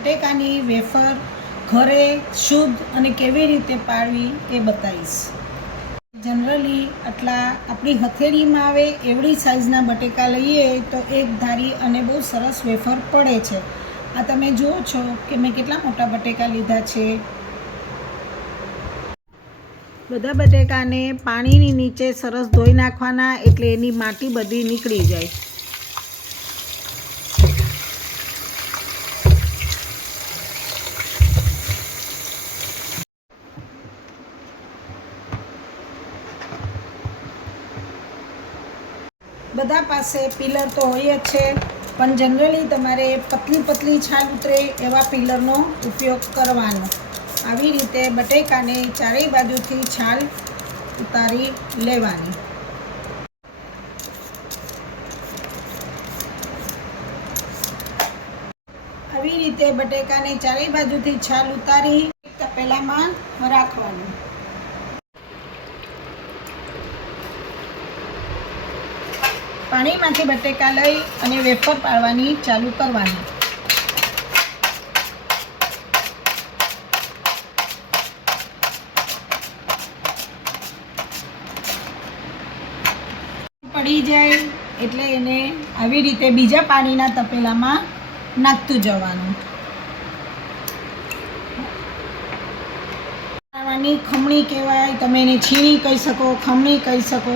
બટેકાની wafer ઘરે શુદ્ધ અને કેવી રીતે પાડવી એ બતાવીશ। જનરલી આટલા આપણી હથેળીમાં આવે એવડી સાઇઝના બટેકા લઈએ તો એક ધારી અને બહુ સરસ વેફર પડે છે। આ તમે જુઓ છો કે મેં કેટલા મોટા બટેકા લીધા છે। બધા બટેકાને પાણીની નીચે સરસ ધોઈ નાખવાના, એટલે એની માટી બધી નીકળી જાય। બધા પાસે પિલર તો હોય જ છે, પણ જનરલી તમારે પતલી પતલી છાલ ઉતરે એવા પિલરનો ઉપયોગ કરવાનો। આવી રીતે બટેકાને ચારેય બાજુથી છાલ ઉતારી લેવાની। આવી રીતે બટેકાને ચારેય બાજુથી છાલ ઉતારી તપેલામાં રાખવાનું। પાણીમાંથી બટેકા લઈ અને વેફર પાડવાની ચાલુ કરવાની। પડી જાય એટલે એને આવી રીતે બીજા પાણીના તપેલામાં નાખતું જવાનું। ખમણી કહેવાય, તમે એને છીણી કહી શકો, ખમણી કહી શકો।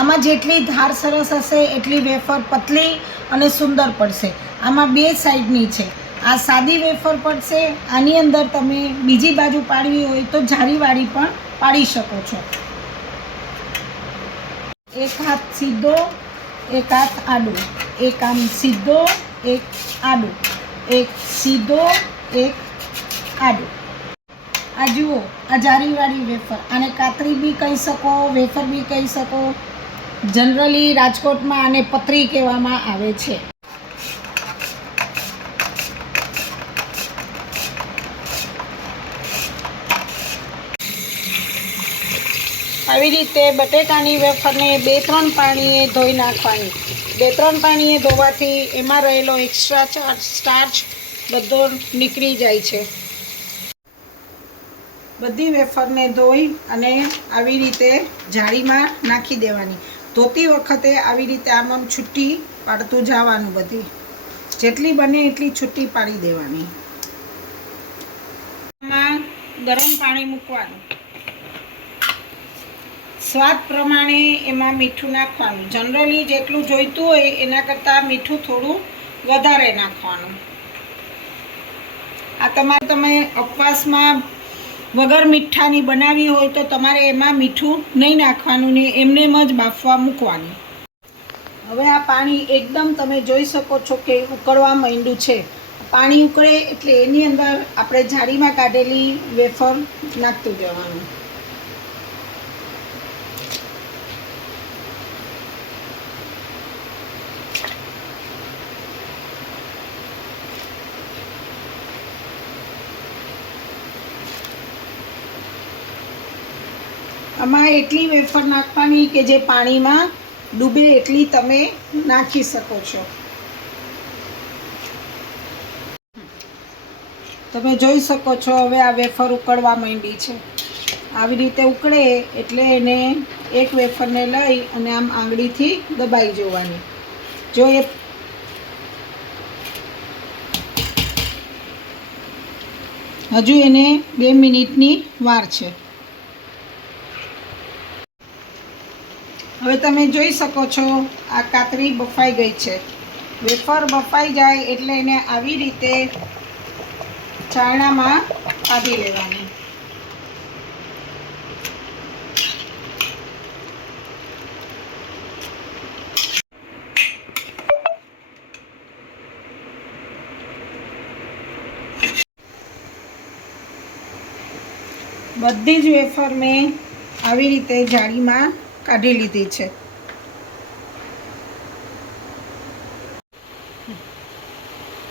આમાં જેટલી ધાર સરસ હશે એટલી વેફર પતલી અને સુંદર પડશે। આમાં બે સાઈડની છે, આ સાદી વેફર પડશે, આની અંદર તમે બીજી બાજુ પાડવી હોય તો જારીવાળી પણ પાડી શકો છો। એક હાથ સીધો, એક હાથ આડો, એક આમ સીધો, એક આડો, એક સીધો, એક આડો। આ જુઓ, આ જારીવાળી વેફર, આને કાતરી બી કહી શકો, વેફર બી કહી શકો। જનરલી રાજકોટમાં આને પતરી કહેવામાં આવે છે। આવી રીતે બટેકાની વેફરને 2-3 પાણીએ ધોઈ નાખવાની। 2-3 પાણીએ ધોવાથી એમાં રહેલો એક્સ્ટ્રા સ્ટાર્ચ બધો નીકળી જાય છે। બધી વેફરને ધોઈ અને આવી રીતે જાળીમાં નાખી દેવાની। ધોતી વખતે આવી રીતે આમ છૂટી પાડતું જવાનું, બધી જેટલી બને એટલી છૂટી પાડી દેવાની। આમાં ગરમ પાણી મૂકવાનું, સ્વાદ પ્રમાણે એમાં મીઠું નાખવાનું। જનરલી જેટલું જોઈતું હોય એના કરતાં મીઠું થોડું વધારે નાખવાનું। આ તમે ઉપવાસમાં વગર મીઠાની બનાવી હોય તો તમારે એમાં મીઠું નહીં નાખવાનું ને એમને જ બાફવા મૂકવાની। હવે આ પાણી એકદમ તમે જોઈ શકો છો કે ઉકળવા માંડ્યું છે। પાણી ઉકળે એટલે એની અંદર આપણે જાળીમાં કાઢેલી વેફર નાખતું જવાનું। આમાં એટલી વેફર નાખવાની કે જે પાણીમાં ડૂબે એટલી તમે નાખી શકો છો। તમે જોઈ શકો છો હવે આ વેફર ઉકળવા માંડી છે। આવી રીતે ઉકળે એટલે એને એક વેફરને લઈ અને આમ આંગળીથી દબાઈ જવાની। જો એ હજુ એને 2 મિનિટની વાર છે। હવે તમે જોઈ શકો છો આ કાતરી બફાઈ ગઈ છે। વેફર બફાઈ જાય એટલે એને આવી રીતે ચાળણામાં કાઢી લેવાની। બધી જ વેફર મેં આવી રીતે જાળીમાં કાઢી લીધી છે।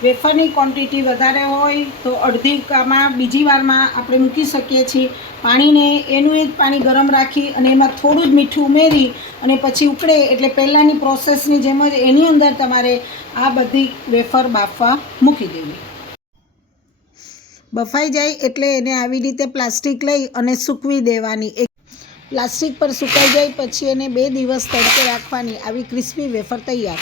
વેફરની ક્વોન્ટિટી વધારે હોય તો અડધી કામાં બીજી વારમાં આપણે મૂકી શકીએ છીએ। પાણીને એનું એ જ પાણી ગરમ રાખી અને એમાં થોડું જ મીઠું ઉમેરી અને પછી ઉકળે એટલે પહેલાંની પ્રોસેસની જેમ જ એની અંદર તમારે આ બધી વેફર બાફવા મૂકી દેવી। બફાઈ જાય એટલે એને આવી રીતે પ્લાસ્ટિક લઈ અને સૂકવી દેવાની. પ્લાસ્ટિક પર સુકાઈ જાય પછી એને 2 દિવસ તડકે રાખવાની. આવી ક્રિસ્પી વેફર તૈયાર.